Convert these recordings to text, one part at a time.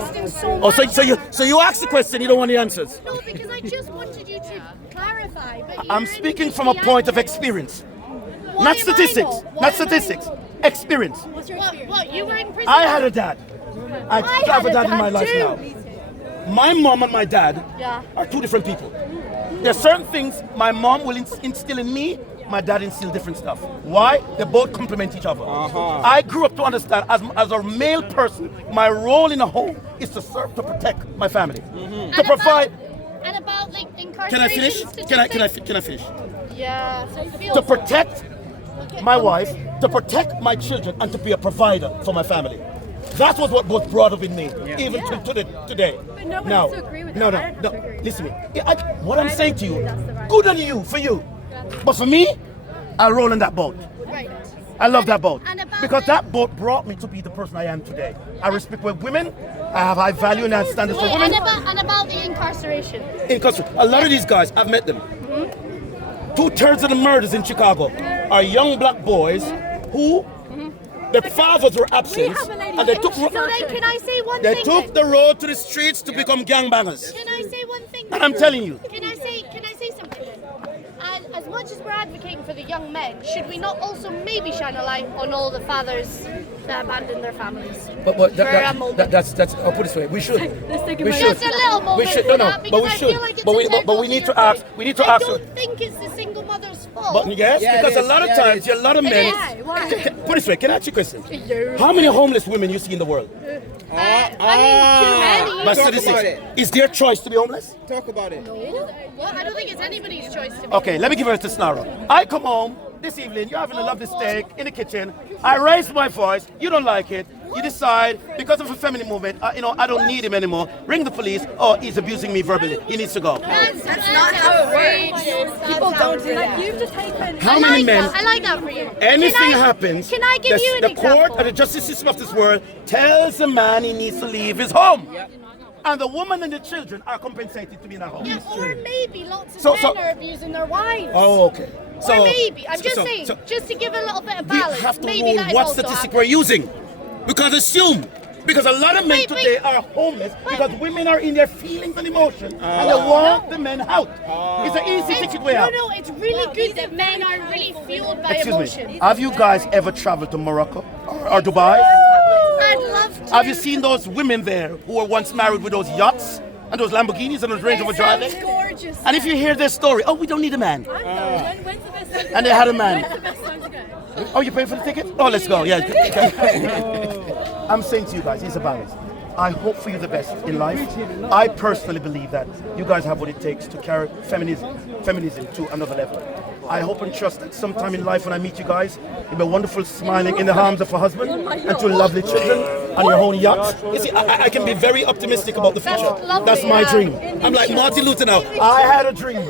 listening so Oh, much. so you asked the question, you don't want the answers. No, because I just wanted you to clarify. But I'm speaking from a point of experience. Not statistics. Not statistics. Experience. What's your experience? What? You were in prison? I had a dad. I have a dad in my life too. now. My mom and my dad are two different people. There are certain things my mom will instill in me, my dad instill different stuff. Why? They both complement each other. I grew up to understand, as a male person, my role in a home is to serve, to protect my family, to provide. And about like incarceration. Can I finish? Can I finish? Yeah. To protect my wife, to protect my children, and to be a provider for my family. That was what was brought up in me, even to today. But nobody Now, has to agree with no, that. no, no. Listen to me. What I'm saying to you, good on you, for you. But for me, I roll in that boat. Right. I love that boat. And about Because that boat brought me to be the person I am today. I respect women. I have high value and standards for women. And about the incarceration. A lot of these guys, I've met them. 2/3 of the murders in Chicago are young black boys who their fathers were absent and they took So then, can I say one they thing? took the road to the streets to become gangbangers. Can I say one thing? And I'm telling you. Can I say something then? As much as we're advocating for the young men, should we not also maybe shine a light on all the fathers that abandon their families? But that's I'll put it this way. We should. Just a little moment. We should. for No, that, but because we I should. feel like it's But we integral need to to your ask. point. We need to I ask. don't think it's the single mother's fault. But yes, because a lot of times, a lot of men. Put it this way. Can I ask you a question? How many homeless women you see in the world? I mean, too many. By statistics, is their choice to be homeless? Talk about it. Well, I don't think it's anybody's choice to be. Okay, let me give you a scenario. I come home this evening, you're having a lovely steak in the kitchen. I raise my voice, you don't like it. You decide, because of a feminine movement, I don't need him anymore. Ring the police. Oh, he's abusing me verbally. He needs to go. That's not how it works. People don't do that. You've just taken. How many men? I like that for you. Anything happens. Can I give you an the example? court and the justice system of this world tells a man he needs to leave his home. And the woman and the children are compensated to be in a home. Yeah, or maybe lots of men are abusing their wives. Oh, okay. Or maybe, I'm just saying, just to give a little bit of We balance. have to maybe know what statistic we're using. We can't assume. Because a lot of men today are homeless because women are in their feelings and emotions and they want the men out. It's an easy ticket way out. No, it's really good that men are really fueled by emotion. Me. Have you guys ever traveled to Morocco or Dubai? I'd love to. Have you seen those women there who were once married with those yachts and those Lamborghinis and those Range Rover driving? Gorgeous. And if you hear their story, oh, we don't need a man. When's the best time to And they had a man. When's the best time to go? Oh, you paying for the ticket? Oh, let's go. Yeah. I'm saying to you guys, it's a balance. I hope for you the best in life. I personally believe that you guys have what it takes to carry feminism to another level. I hope and trust that sometime in life when I meet you guys, you'll be wonderful smiling in the arms of a husband and two lovely children on your own yacht. You see, I can be very optimistic about the future. That's my dream. I'm like Martin Luther now. I had a dream.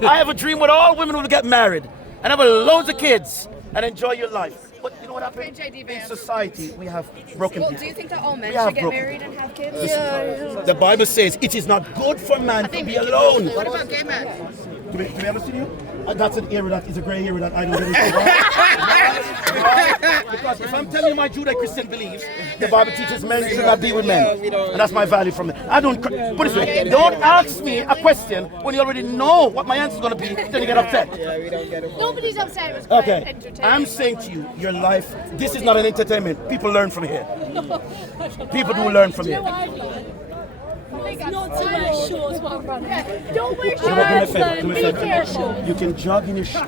I have a dream where all women will get married and have loads of kids and enjoy your life. But you know what happens? In society, we have broken people. Do you think that all men should get married and have kids? The Bible says it is not good for man to be alone. What about gay men? To be honest with you, that's an area that is a grey area that I don't get into. Because if I'm telling you my Judeo-Christian beliefs, the Bible teaches men should not be with men. And that's my value from it. I don't, put it this way, don't ask me a question when you already know what my answer is going to be, then you get upset. Nobody's upset. It was quite Okay, entertaining. I'm saying to you, your life, this is not an entertainment. People learn from here. People do learn from here. It's not to wear shorts while running. Don't wear Do me a shorts. favor, do me a Be favor. careful. You can jog in your shoes,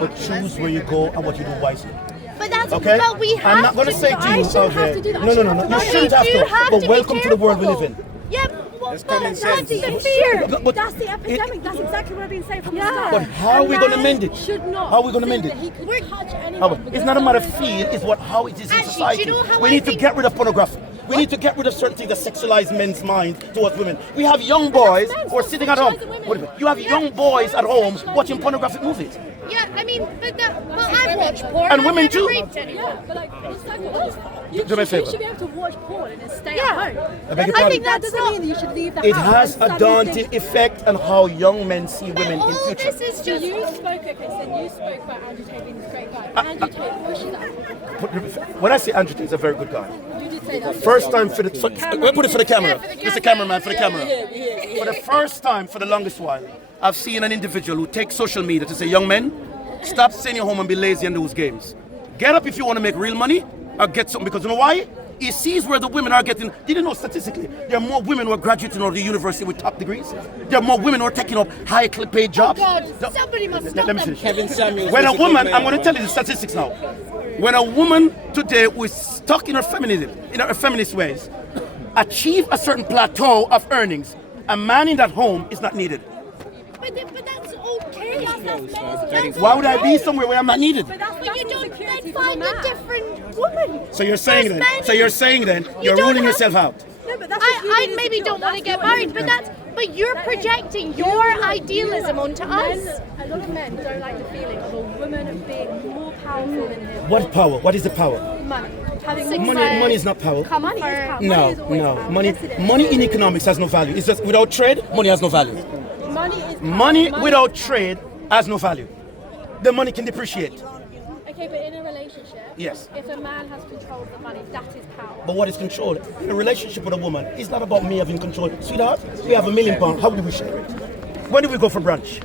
but choose where you go and what you do wisely. But that's Okay? but we have I'm not going to say to you, I shouldn't have okay, to do that. no. You shouldn't have to, but welcome to the world we live in. Yeah, That's common that's sense. the fear. But That's the epidemic. That's exactly what I've been saying from the Yeah. start. But how are we A going to man mend it? Should not. How are we going to think mend it? that he could touch anyone How- because It's not a matter of somebody- feel, it's how it is in Actually, society. do you know how We I need to think- get rid of pornography. We need to get rid of certain things that sexualize men's mind towards women. We have young boys who are sitting at home. Wait a minute. You have young boys at home watching pornographic movies. Yeah, I mean, but I've watched porn. And I've women never too. raped anyone. Yeah, but like, it's like what? You Do me a should, you favor. should be able to watch porn and then stay Yeah. at home. I beg your I pardon? think That that's doesn't not. mean that you should leave the It house. has and a suddenly daunting think- effect on how young men see women All in future. this is So just. you spoke, okay, so you spoke about Andrew Tate being this great guy. Andrew Tate pushes that. When I say Andrew Tate is a very good guy, You did say that. First time for the... we'll put it for the camera. Yeah, for the Mr. camera. Cameraman, for the camera. For the first time, for the longest while, I've seen an individual who takes social media to say, young men, stop staying at home and be lazy and lose games. Get up if you want to make real money, or get something, because you know why? He sees where the women are getting. Did you know statistically there are more women who are graduating out of the university with top degrees? There are more women who are taking up high paid jobs. God, somebody must stop Let me them. finish. Kevin Samuels. When a is good woman, man. I'm going to tell you the statistics now. When a woman today who is stuck in her feminism, in her feminist ways, achieve a certain plateau of earnings, a man in that home is not needed. But that's okay. Why would I be somewhere where I'm not needed? But you don't then find a different woman. So you're saying There's then? many. So you're saying then You you're don't ruling have- yourself out? No, but that's I maybe don't want to get married, but you're projecting your idealism onto us. A lot of men don't like the feeling of a woman being more powerful than him. What power? What is the power? Money. Having Six more Money is not power. Come on, Money is power. No, Money is always no. power. Money, Yes, it is. money in economics has no value. It's just without trade, money has no value. Money is power. Money without trade has no value. The money can depreciate. Okay, but in a relationship, Yes. if a man has control of the money, that is power. But what is control? A relationship with a woman is not about me having control. Sweetheart, we have £1 million. How do we share it? When do we go for brunch?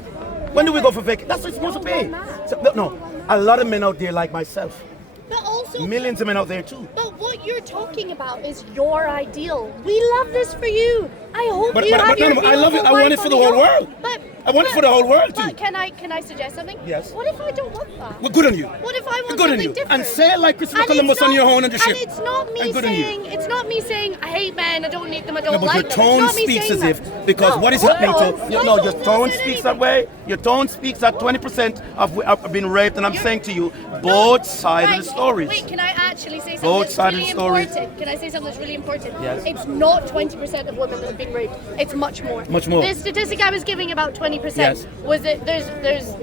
When do we go for vacation? That's what it's supposed to pay. So, no, a lot of men out there like myself. But also, Millions of men out there too. but what you're talking about is your ideal. We love this for you. I hope But- you but- have but your no, I love it. beautiful I want wife it for on the whole hill. world. I want it for the whole world too. But can I suggest something? Yes. What if I don't want that? Well, good on you. What if I want Good on something you. different? And say like Christopher And Columbus it's on not- your own on the ship. And it's not me And good on you. saying, it's not me saying I hate men, I don't need them, I don't No, but like your them. It's tone not me speaks saying as that. if, because No, what is hold happening on. to, I your don't tone say speaks that anything. way. Your tone speaks that 20% of being raped, and I'm saying to you, both sides of the stories. Wait, can I actually say something Both that's sides of really the stories. important? Can I say something that's really important? Yes. It's not 20% of women that have been raped. It's much more. Much more. The statistic I was giving about 20% Yes. was that there's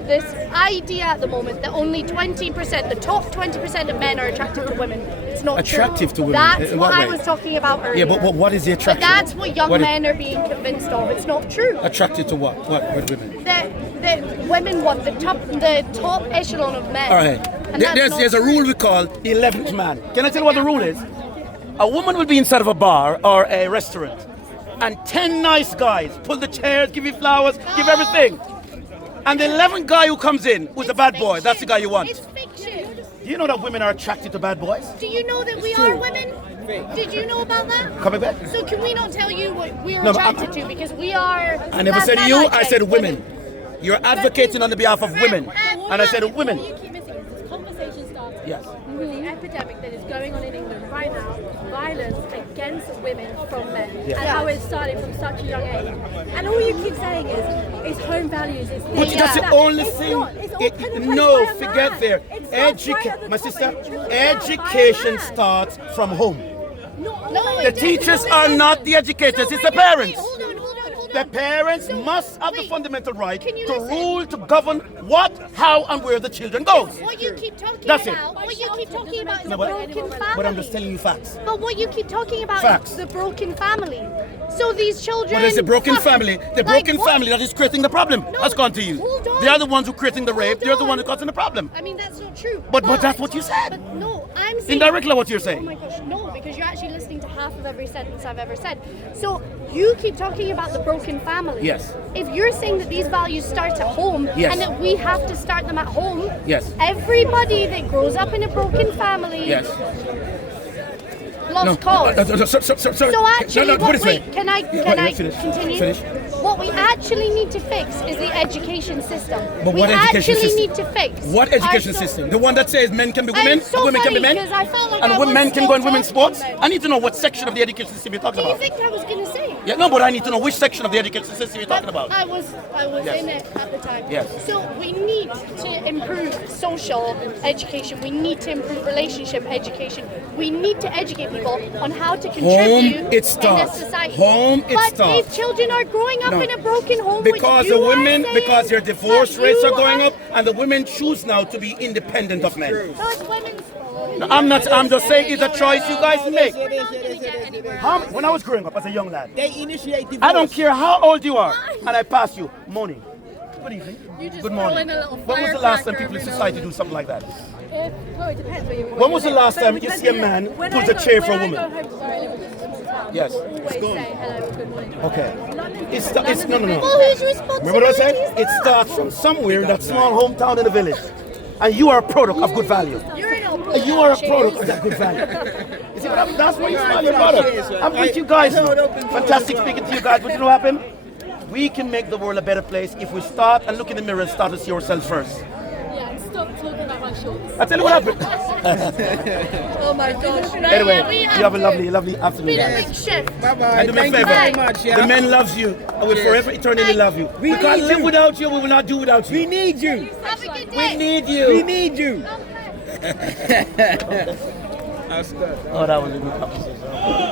this idea at the moment that only 20%, the top 20% of men are attracted to women. It's not Attractive true. to women? That's In what what I way? was talking about earlier. Yeah, but what is the But attraction? that's what young What is- men are being convinced of. It's not true. Attracted to what? What women? That women want the top echelon of men. All right. And that's There's a not rule we call 11th man. Can I tell you what the rule is? A woman will be inside of a bar or a restaurant, and 10 nice guys pull the chairs, give you flowers, give everything. And the 11th guy who comes in, who's a bad boy, that's the guy you want. It's fiction. Do you know that women are attracted to bad boys? Do you know that we are women? Did you know about that? Coming back? So can we not tell you what we're No, but I'm- attracted to because we are? I never said men you, are I said attracted. women. You're advocating on the behalf of women. And I said women. What you keep missing is this conversation started Yes. with the epidemic that is going on in England right now, violence against women from men, Yeah. and how it started from such a young age. And all you keep saying is home values, it's But this, that's the that. only It's thing. not. It's all put in place No, by a forget man. there. It starts right at the My top sister, and it trickles down by a education man. starts from home. No, The teachers are not the educators, it's the parents. Hold on. The parents must have the wait, fundamental right can you to listen? rule, to govern what, how, and where the children goes. What you keep talking That's it. about, what you keep talking about is No, a but- broken family. But I'm just telling you facts. But what you keep talking about Facts. is the broken family. So these children. But it's a broken fuck- family. The like broken what? family that is creating the problem. No, That's gone to you. hold on. They are the ones who are creating the rape. Hold They're the on. ones who are causing the problem. I mean, that's not true. But that's what you said. But no, I'm saying. Indirectly what you're Oh saying. my gosh, no, because you're actually listening to half of every sentence I've ever said. So you keep talking about the broken family. Yes. If you're saying that these values start at home Yes. and that we have to start them at home, Yes. everybody that grows up in a broken family Yes. lost cause. Sorry. So actually, No, put it this way. wait, can I Finish. continue? Finish. What we actually need to fix is the education system. But we what education actually system? need to fix. What education our system? The one that says men can be women, I'm so women can be funny men, 'cause I felt like and I was women can go in still women's talking sports? about- I need to know what section of the education system you're talking Do you about. think I was going to say? Yeah, no, but I need to know which section of the education system you're talking about. I was Yes. in it at the time. Yes. So we need to improve social education. We need to improve relationship education. We need to educate people on how to contribute Home, it starts. in this society. Home, it but starts. if children are growing up No. in a broken home, Because which you the are women, saying because their divorce that rates you are going up, and the women choose now to be independent of men. So it's women's No, I'm not. I'm just saying it's a choice you guys make. We're not gonna get anywhere. When I was growing up as a young lad, They initiate divorce. I don't care how old you are, and I pass you money, Good evening. You just Good throw morning. in a little When was the last time firecracker people in every now society and do something like that? Well, it depends where you. When was the last time you see a man When put I a go- chair for a when I woman? go home to where I live, which is a small town, Yes. I always say hello, good morning. Okay. London's It's different. no. Well, whose responsibility Remember what I said? is It that? starts from somewhere in that small hometown in the village. And you are a product of good value. You're an old And you are a product of that good value. You see what I'm, that's what you smile your brother. I'm with you guys. Fantastic speaking to you guys. But you know what happened? We can make the world a better place if we start and look in the mirror and start to see ourselves first. Yeah, and stop talking about my shorts. I tell you what happened. Oh my gosh. Anyway, we you have a lovely, lovely Been afternoon. a big shift. Bye-bye. And do me a Thank you favor. very much, yeah. The men loves you and will forever eternally love you. We can't need live you. without you. We will not do without you. We need you. Have a good We day. need you. We need you. Oh, that was a good conversation.